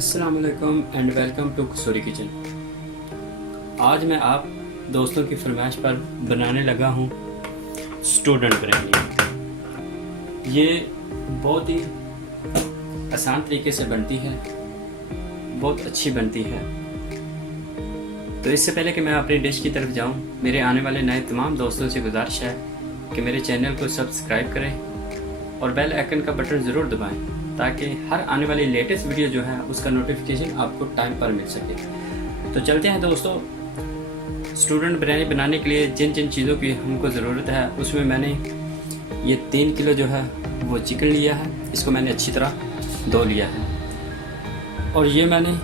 अस्सलाम वालेकुम and welcome to Kasuri kitchen. आज मैं आप दोस्तों की फरमाइश पर बनाने लगा हूँ स्टूडेंट बिरयानी। ये बहुत ही आसान तरीके से बनती है, बहुत अच्छी बनती है। तो इससे पहले कि मैं अपनी डिश की तरफ जाऊँ, मेरे आने वाले नए तमाम दोस्तों से गुजारिश है कि मेरे चैनल को सब्सक्राइब करें और बेल आइकन का बटन ज़रूर दबाएं ताकि हर आने वाली लेटेस्ट वीडियो जो है उसका नोटिफिकेशन आपको टाइम पर मिल सके। तो चलते हैं दोस्तों, स्टूडेंट बिरयानी बनाने के लिए जिन जिन चीज़ों की हमको ज़रूरत है उसमें मैंने ये 3 किलो जो है वो चिकन लिया है। इसको मैंने अच्छी तरह धो लिया है। और ये मैंने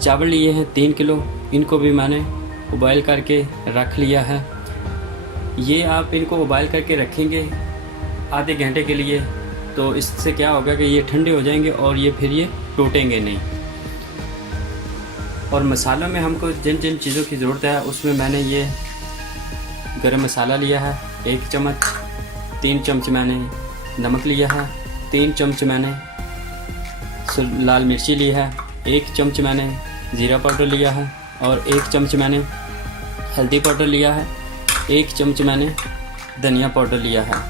चावल लिए हैं 3 किलो, इनको भी मैंने उबाइल करके रख लिया है। ये आप इनको उबाइल करके रखेंगे आधे घंटे के लिए, तो इससे क्या होगा कि ये ठंडे हो जाएंगे और ये फिर ये टूटेंगे नहीं। और मसालों में हमको जिन जिन चीज़ों की ज़रूरत है उसमें मैंने ये गरम मसाला लिया है 1 चम्मच, 3 चम्मच मैंने नमक लिया है, 3 चम्मच मैंने लाल मिर्ची ली है, 1 चम्मच मैंने ज़ीरा पाउडर लिया है और 1 चम्मच मैंने हल्दी पाउडर लिया है, 1 चम्मच मैंने धनिया पाउडर लिया है।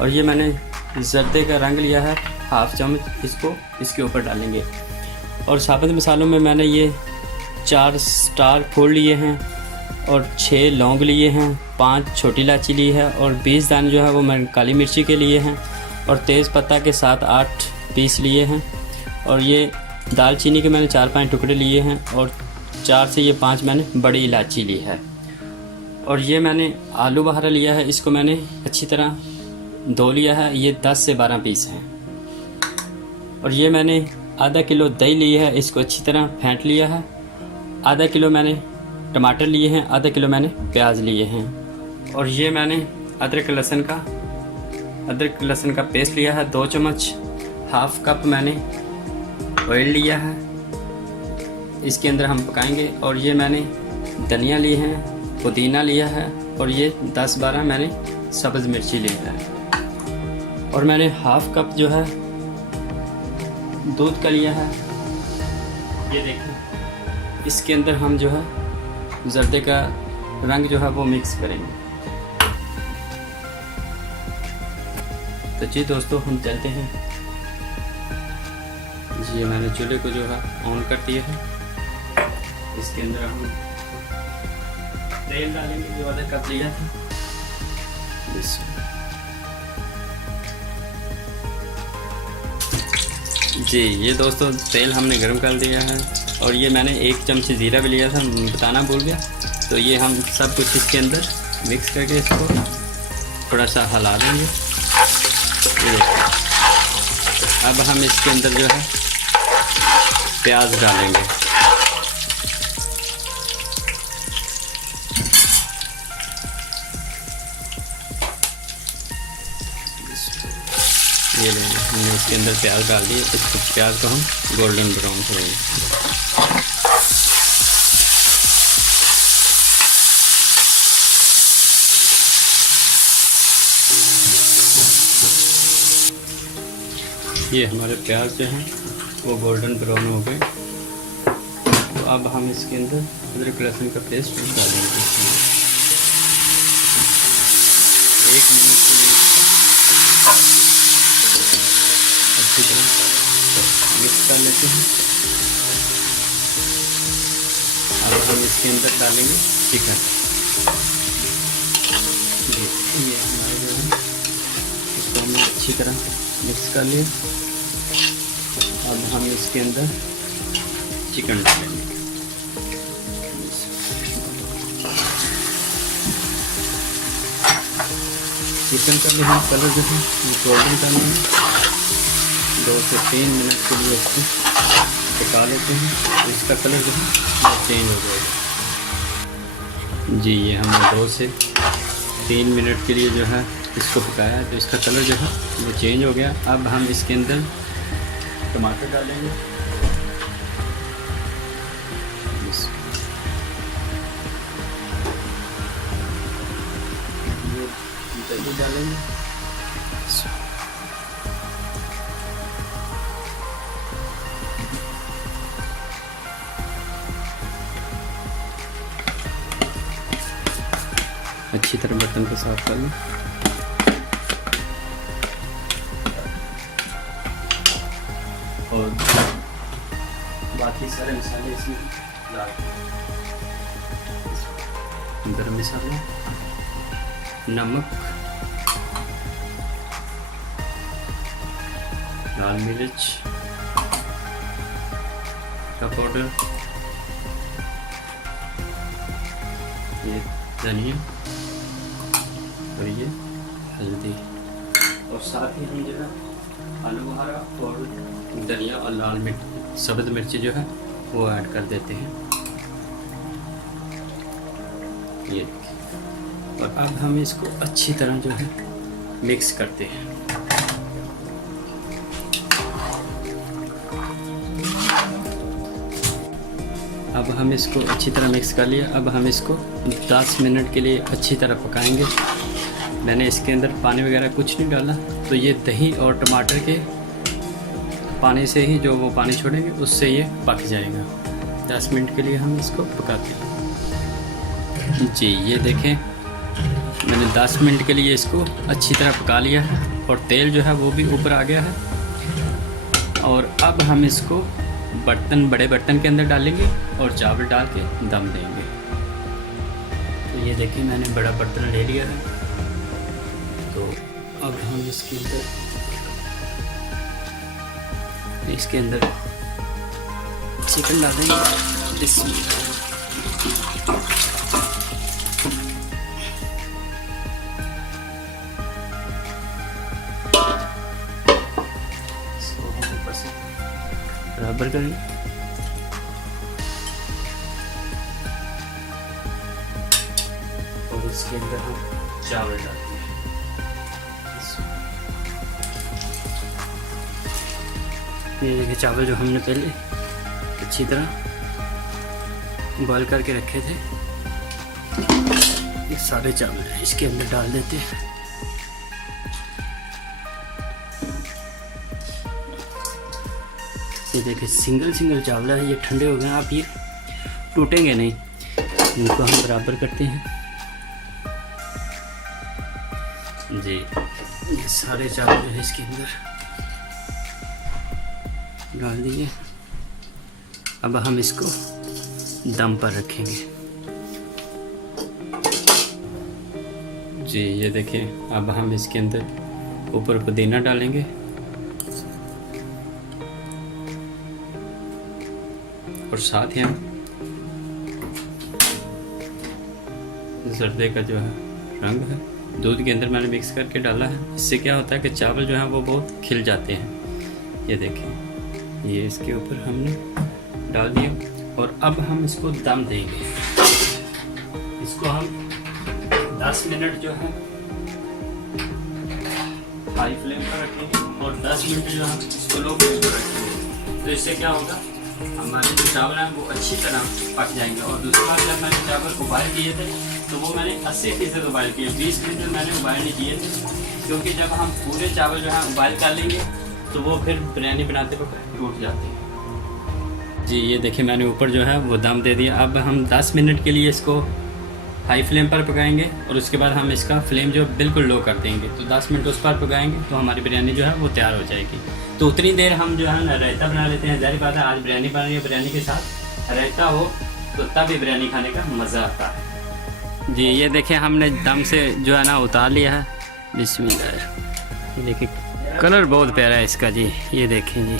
और ये मैंने जर्दे का रंग लिया है 1/2 चम्मच, इसको इसके ऊपर डालेंगे। और साबुत मसालों में मैंने ये 4 स्टार फूल लिए हैं और 6 लौंग लिए हैं, 5 छोटी इलायची ली है और 20 दाने जो है वो मैंने काली मिर्ची के लिए हैं और तेज़ पत्ता के 7-8 पीस लिए हैं। और ये दालचीनी के मैंने 4-5 टुकड़े लिए हैं और 4 से ये 5 मैंने बड़ी इलायची ली है। और ये मैंने आलू बहारा लिया है, इसको मैंने अच्छी तरह धो लिया है, ये 10 से 12 पीस हैं। और ये मैंने आधा किलो दही ली है, इसको अच्छी तरह फेंट लिया है। आधा किलो मैंने टमाटर लिए हैं, आधा किलो मैंने प्याज लिए हैं। और ये मैंने अदरक लहसुन का पेस्ट लिया है 2 चम्मच, 1/2 कप मैंने ऑयल लिया है, इसके अंदर हम पकाएंगे। और ये मैंने धनिया ली है, पुदीना लिया है और ये 10-12 मैंने सब्ज़ मिर्ची ली है। और मैंने 1/2 कप जो है दूध का लिया है, ये देखिए। इसके अंदर हम जो है जर्दे का रंग जो है वो मिक्स करेंगे। तो जी दोस्तों, हम चलते हैं। जी मैंने चूल्हे को जो है ऑन कर दिया है। इसके अंदर हम तेल डालेंगे जो आधा कप लिया था। जी ये दोस्तों, तेल हमने गर्म कर दिया है और ये मैंने 1 चम्मच ज़ीरा भी लिया था, बताना भूल गया। तो ये हम सब कुछ इसके अंदर मिक्स करके इसको थोड़ा सा हिला देंगे। अब हम इसके अंदर जो है प्याज डालेंगे। ये लेंगे, हमने इसके अंदर प्याज डाल दिए। इसको प्याज को हम गोल्डन ब्राउन करेंगे। ये हमारे प्याज जो हैं वो गोल्डन ब्राउन हो गए। तो अब हम इसके अंदर अदरक लहसुन का पेस्ट डालेंगे। 1 मिनट के लिए अच्छी तरह मिक्स कर लेते हैं। अब हम इसके अंदर डालेंगे चिकन। ये हमारे जो है इसको हमने अच्छी तरह मिक्स कर लिया। अब हम इसके अंदर चिकन डालेंगे। चिकन का भी हम कलर जो है गोल्डन करना है। 2 से 3 मिनट के लिए इसको पका लेते हैं, तो इसका कलर जो है वो चेंज हो जाएगा। जी ये हमने 2 से 3 मिनट के लिए जो है इसको पकाया है, तो इसका कलर जो है वो चेंज हो गया। अब हम इसके अंदर टमाटर डालेंगे। ये डालेंगे। अच्छी तरह बर्तन को साफ कर लें। और बाकी सारे मसाले इसमें डाल, गरम मसाला, नमक, लाल मिर्च का पाउडर, ये धनिया और ये हल्दी, और साथ ही हम जो है आलू बुखारा और धनिया और लाल मिर्च सब्ज़ मिर्ची जो है वो ऐड कर देते हैं। ये देखिए, और अब हम इसको अच्छी तरह जो है मिक्स करते हैं। अब हम इसको अच्छी तरह मिक्स कर लिया। अब हम इसको 10 मिनट के लिए अच्छी तरह पकाएंगे। मैंने इसके अंदर पानी वगैरह कुछ नहीं डाला, तो ये दही और टमाटर के पानी से ही जो वो पानी छोड़ेंगे उससे ये पक जाएगा। 10 मिनट के लिए हम इसको पकाते हैं। जी ये देखें, मैंने 10 मिनट के लिए इसको अच्छी तरह पका लिया है और तेल जो है वो भी ऊपर आ गया है। और अब हम इसको बड़े बर्तन के अंदर डालेंगे और चावल डाल के दम देंगे। तो ये देखिए, मैंने बड़ा बर्तन ले लिया है। तो अब हम इसके अंदर चिकन डाल देंगे। इसको हम ऊपर से बराबर करेंगे। और इसके अंदर हम चावल डालते हैं। ये देखिए, चावल जो हमने पहले अच्छी तरह बॉईल करके रखे थे, ये सारे चावल इसके अंदर डाल देते हैं। ये देखिए, सिंगल चावल है, ये ठंडे हो गए। आप ये टूटेंगे नहीं। इनको हम बराबर करते हैं। जी ये सारे चावल जो है इसके अंदर डाल दिए। अब हम इसको दम पर रखेंगे। जी ये देखिए, अब हम इसके अंदर ऊपर पुदीना डालेंगे और साथ ही हम जर्दे का जो है रंग है दूध के अंदर मैंने मिक्स करके डाला है। इससे क्या होता है कि चावल जो है वो बहुत खिल जाते हैं। ये देखिए, ये इसके ऊपर हमने डाल दिया और अब हम इसको दम देंगे। इसको हम 10 मिनट जो है हाई फ्लेम पर रखेंगे और 10 मिनट जो है इसको लो फ्लेम पर रखेंगे। तो इससे क्या होगा, हमारे जो चावल हैं वो अच्छी तरह पक जाएंगे। और दूसरी बात, जब मैंने चावल उबाल दिए थे तो वो मैंने 80% उबाल किए, 20% मैंने उबाल नहीं किए थे, क्योंकि जब हम पूरे चावल जो है उबाल कर लेंगे तो वो फिर बिरयानी बनाते वक्त टूट जाते हैं। जी ये देखिए, मैंने ऊपर जो है वो दम दे दिया। अब हम 10 मिनट के लिए इसको हाई फ्लेम पर पकाएंगे और उसके बाद हम इसका फ्लेम जो बिल्कुल लो कर देंगे। तो 10 मिनट उस पर पकाएंगे तो हमारी बिरयानी जो है वो तैयार हो जाएगी। तो उतनी देर हम जो है ना रायता बना लेते हैं। ज़ाहिर बात है, आज बिरयानी बन रही है, बिरयानी के साथ रायता हो तो तभी बिरयानी खाने का मज़ा आता है। जी ये देखिए, हमने दम से जो है ना उतार लिया है। बिस्मिल्लाह। ये देखिए, कलर बहुत प्यारा है इसका। जी ये देखें जी,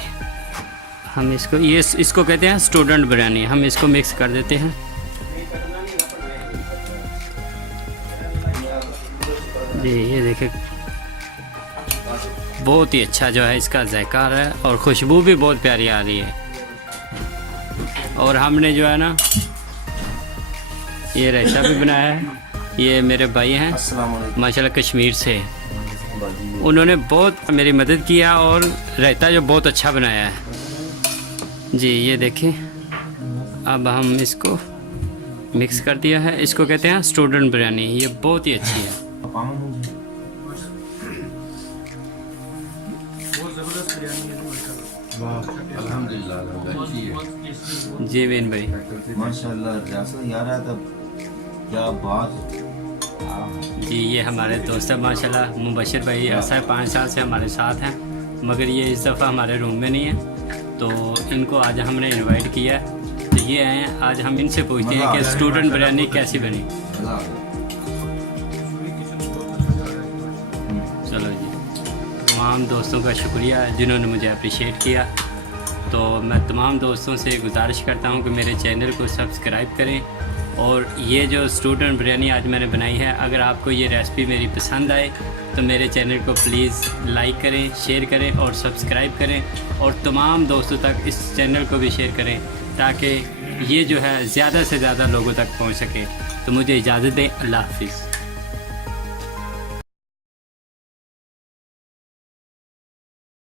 हम इसको कहते हैं स्टूडेंट बिरयानी। हम इसको मिक्स कर देते हैं। जी ये देखिए, बहुत ही अच्छा जो है इसका जायका है और खुशबू भी बहुत प्यारी आ रही है। और हमने जो है ना ये रायता भी बनाया है। ये मेरे भाई हैं माशाल्लाह कश्मीर से, उन्होंने बहुत मेरी मदद किया और रायता जो बहुत अच्छा बनाया है। जी ये देखिए, अब हम इसको मिक्स कर दिया है। इसको कहते हैं स्टूडेंट बिरयानी। ये बहुत ही अच्छी है। अल्हम्दुलिल्लाह जी वेन भाई, माशाल्लाह। यार तब क्या बात, जी ये हमारे दोस्त हैं माशाल्लाह। मुबशिर भाई ऐसा है 5 साल से हमारे साथ हैं, मगर ये इस दफ़ा हमारे रूम में नहीं है, तो इनको आज हमने इनवाइट किया है। तो ये हैं, आज हम इनसे पूछते हैं कि स्टूडेंट बिरयानी कैसी बनी। चलो जी, तमाम दोस्तों का शुक्रिया जिन्होंने मुझे अप्रिशिएट किया। तो मैं तमाम दोस्तों से गुजारिश करता हूँ कि मेरे चैनल को सब्सक्राइब करें। और ये जो स्टूडेंट बिरयानी आज मैंने बनाई है, अगर आपको ये रेसिपी मेरी पसंद आए तो मेरे चैनल को प्लीज़ लाइक करें, शेयर करें और सब्सक्राइब करें, और तमाम दोस्तों तक इस चैनल को भी शेयर करें ताकि ये जो है ज़्यादा से ज़्यादा लोगों तक पहुँच सके। तो मुझे इजाज़त दें, अल्लाह हाफिज़।